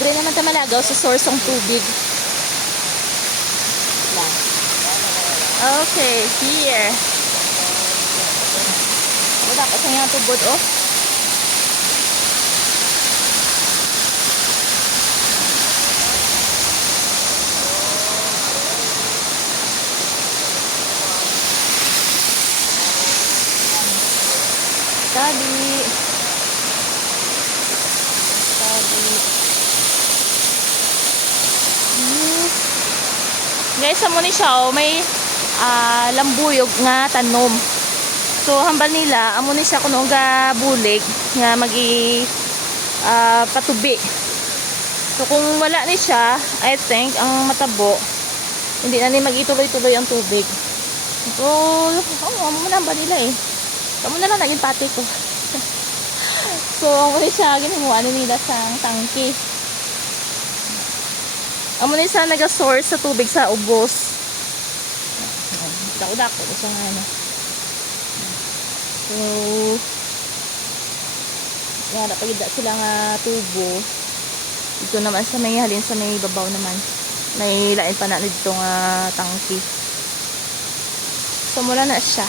Dre naman ta malagaw sa source ng tubig. Lang. Okay, here. Wala pa sa nga tubod, oh. Tali. Guys, amo ni siya, oh, may lambuyog nga tanom. So hambal nila amo ni siya kuno nga bulig nga magi patubi. So kung wala ni siya, I think ang matabo hindi na ni magituloy-tuloy ang tubig. So amo mo na ba nila eh. Kamo na lang naging pati ko. So amo ni siya ginimuha nila sa tangke. Amo ni siya naga-source sa tubig sa ubos. Dako-dako siya nga ano. So, yan, napagida sila nga tubo. Dito naman sa may halin sa may babaw naman. May lain pa na dito nga tangki. So, mula na siya.